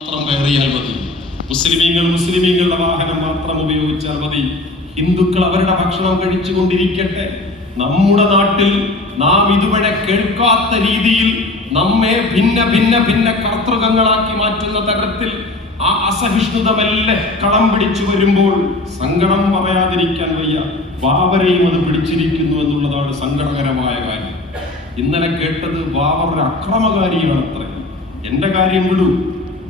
മാത്രം കയറിയാൽ മതി. മുസ്ലിമീങ്ങളുടെ വാഹനം മാത്രം ഉപയോഗിച്ചാൽ മതി. ഹിന്ദുക്കൾ അവരുടെ ഭക്ഷണം കഴിച്ചുകൊണ്ടിരിക്കട്ടെ. നമ്മുടെ നാട്ടിൽ നാം ഇതുവരെ കേൾക്കാത്ത രീതിയിൽ നമ്മെ ഭിന്ന ഭിന്ന ഭിന്ന കർത്തൃകങ്ങളാക്കി മാറ്റുന്ന തരത്തിൽ ആ അസഹിഷ്ണുതമെല്ലാം കളം പിടിച്ചു വരുമ്പോൾ സങ്കടം പറയാതിരിക്കാൻ വയ്യ. ബാബരെയും അത് പിടിച്ചിരിക്കുന്നു എന്നുള്ളതാണ് സങ്കടകരമായ കാര്യം. ഇന്നലെ കേട്ടത് ബാബർ ഒരു അക്രമകാരിയാണ് അത്ര. എന്റെ കാര്യം വിടൂ,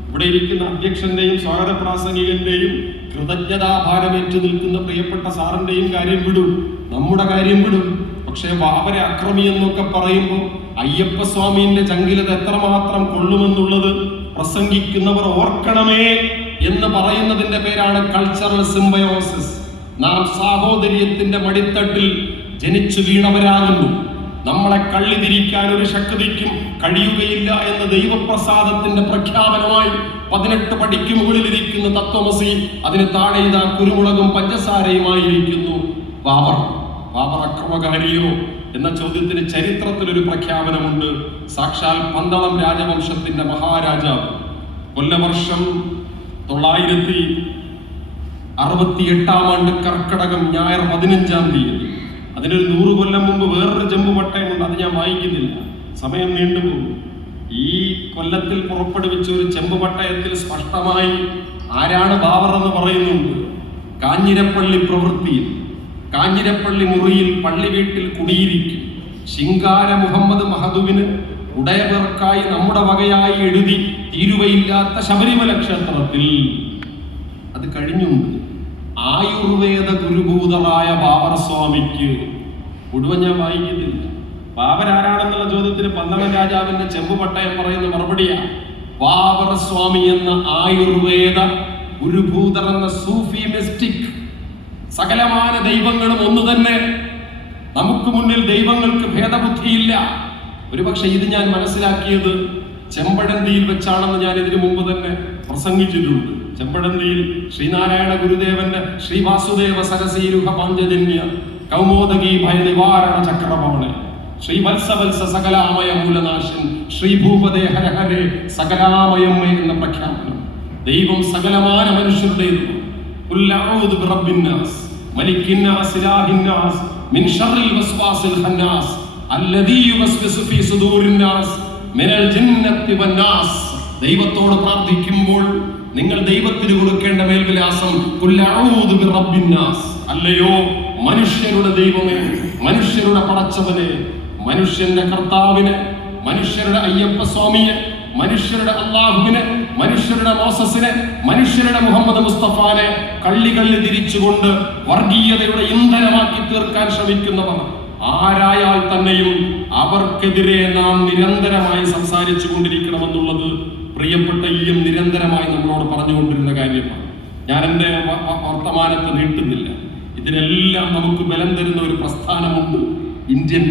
ഇവിടെ ഇരിക്കുന്ന അധ്യക്ഷന്റെയും സ്വാഗത പ്രാസംഗികന്റെയും കൃതജ്ഞതാഭാരമേറ്റു നിൽക്കുന്ന പ്രിയപ്പെട്ട സാറിന്റെയും കാര്യം വിടും, നമ്മുടെ കാര്യം വിടും. പക്ഷെ ബാബരെ അക്രമി എന്നൊക്കെ പറയുമ്പോൾ അയ്യപ്പസ്വാമിന്റെ ചങ്കിലത് എത്രമാത്രം കൊള്ളുമെന്നുള്ളത് പ്രസംഗിക്കുന്നവർ ഓർക്കണമേ എന്ന് പറയുന്നതിന്റെ പേരാണ് കൾച്ചറൽ സിംബയോസിസ്. നാം സാഹോദര്യത്തിന്റെ മടിത്തട്ടിൽ ജനിച്ചു വീണവരാകുന്നു. നമ്മളെ കള്ളിതിരിക്കാൻ ഒരു ശക്തിക്കും കഴിയുകയില്ല എന്ന ദൈവപ്രസാദത്തിന്റെ പ്രഖ്യാപനമായി 18 പടിക്ക് മുകളിലിരിക്കുന്ന തത്വമസി, അതിന് താഴെ ഇതാ കുരുമുളകും പഞ്ചസാരയുമായിരിക്കുന്നു ബാബർ. ബാബർ അക്രമകാരിയോ എന്ന ചോദ്യത്തിന് ചരിത്രത്തിലൊരു പ്രഖ്യാപനമുണ്ട്. സാക്ഷാൽ പന്തളം രാജവംശത്തിന്റെ മഹാരാജാവ് കൊല്ലവർഷം 968 കർക്കടകം ഞായർ 15-ാം തീയതി, അതിനൊരു 100 കൊല്ലം മുമ്പ് വേറൊരു ജമ്പു പട്ടയമുണ്ട്, അത് ഞാൻ വായിക്കുന്നില്ല, സമയം നീണ്ടുപോകും. ഈ കൊല്ലത്തിൽ പുറപ്പെടുവിച്ച ഒരു ചെമ്പ് പട്ടയത്തിൽ സ്പഷ്ടമായി ആരാണ് ബാബർ എന്ന് പറയുന്നുണ്ട്. കാഞ്ഞിരപ്പള്ളി പ്രവൃത്തിയിൽ, കാഞ്ഞിരപ്പള്ളി മുറിയിൽ പള്ളി വീട്ടിൽ കുടിയിരിക്കും ശിങ്കാര മുഹമ്മദ് മഹദുവിന് ഉടയവർക്കായി നമ്മുടെ വകയായി എഴുതി തീരുവയില്ലാത്ത ശബരിമല ക്ഷേത്രത്തിൽ, അത് കഴിഞ്ഞുണ്ട്, ആയുർവേദ ഗുരുഭൂതറായ ബാബർ സ്വാമിക്ക് മുഴുവൻ ഞാൻ വായിക്കുന്നില്ല. ബാബർ ആരാണെന്നുള്ള ചോദ്യത്തിന് പന്തളം രാജാവിന്റെ ചെമ്പുപട്ടയം പറയുന്ന മറുപടിയാ, ബാബർ സ്വാമി എന്ന ആയുർവേദ ഗുരുഭൂതർ എന്ന സൂഫി മിസ്റ്റിക്. സകലമാന ദൈവങ്ങളും ഒന്നു തന്നെ, നമുക്ക് മുന്നിൽ ദൈവങ്ങൾക്ക് ഭേദബുദ്ധിയില്ല. ഒരുപക്ഷെ ഇത് ഞാൻ മനസ്സിലാക്കിയത് ചെമ്പഴന്തിയിൽ വെച്ചാണെന്ന് ഞാൻ ഇതിനു മുമ്പ് തന്നെ പ്രസംഗിച്ചിട്ടുണ്ട്. ചെമ്പഴന്തിയിൽ ശ്രീനാരായണ ഗുരുദേവന്റെ ശ്രീ വാസുദേവ സരസീരുഹ പാഞ്ചജന്യ കൗമോദകി ഭയ നിവാരണ ചക്രപാണെ ശ്രീ വത്സവത്സ സകലാമയ മൂലനാശൻ ശ്രീ ഭൂപദേ ഹര ഹരേ സകലാമയമ്മേ എന്ന പ്രഖ്യാപനം ദൈവം സകലമാന മനുഷ്യരുടേത്. മലിക്കിന്നാസ് ഇലാഹിന്നാസ് മിൻ ശർറിൽ വസ്വാസിൽ ഖന്നാസ് അല്ലദീ യുവസ്വിസു ഫീ സുദൂരിന്നാസ് മിനൽ ജിന്നത്തി വന്നാസ്. ദൈവത്തോട് പ്രാർത്ഥിക്കുമ്പോൾ നിങ്ങൾ ദൈവത്തിന് കൊടുക്കേണ്ട മേൽവിലാസം ഖുൽ അഊദു ബിറബ്ബിന്നാസ്. അല്ലയോ മനുഷ്യരുടെ ദൈവമേ, മനുഷ്യരുടെ പടച്ചവനെ, മനുഷ്യന്റെ കർത്താവിനെ, മനുഷ്യരുടെ അയ്യപ്പ സ്വാമിയെ, മനുഷ്യരുടെ അല്ലാഹുവിനെ, മനുഷ്യരുടെ മോസസിനെ, മനുഷ്യരുടെ മുഹമ്മദ് മുസ്തഫാനെ കള്ളി തിരിച്ചുകൊണ്ട് വർഗീയതയുടെ ഇന്ധനമാക്കി തീർക്കാൻ ശ്രമിക്കുന്നവർ ആരായാൽ തന്നെയും അവർക്കെതിരെ നാം നിരന്തരമായി സംസാരിച്ചു കൊണ്ടിരിക്കണമെന്നുള്ളത് പ്രിയപ്പെട്ട ഈയും നിരന്തരമായി നമ്മളോട് പറഞ്ഞുകൊണ്ടിരുന്ന കാര്യമാണ്. ഞാൻ എൻ്റെ വർത്തമാനത്തെ നീട്ടുന്നില്ല. ഇതിനെല്ലാം നമുക്ക് ബലം തരുന്ന ഒരു പ്രസ്ഥാനമുണ്ട്, ഇന്ത്യൻ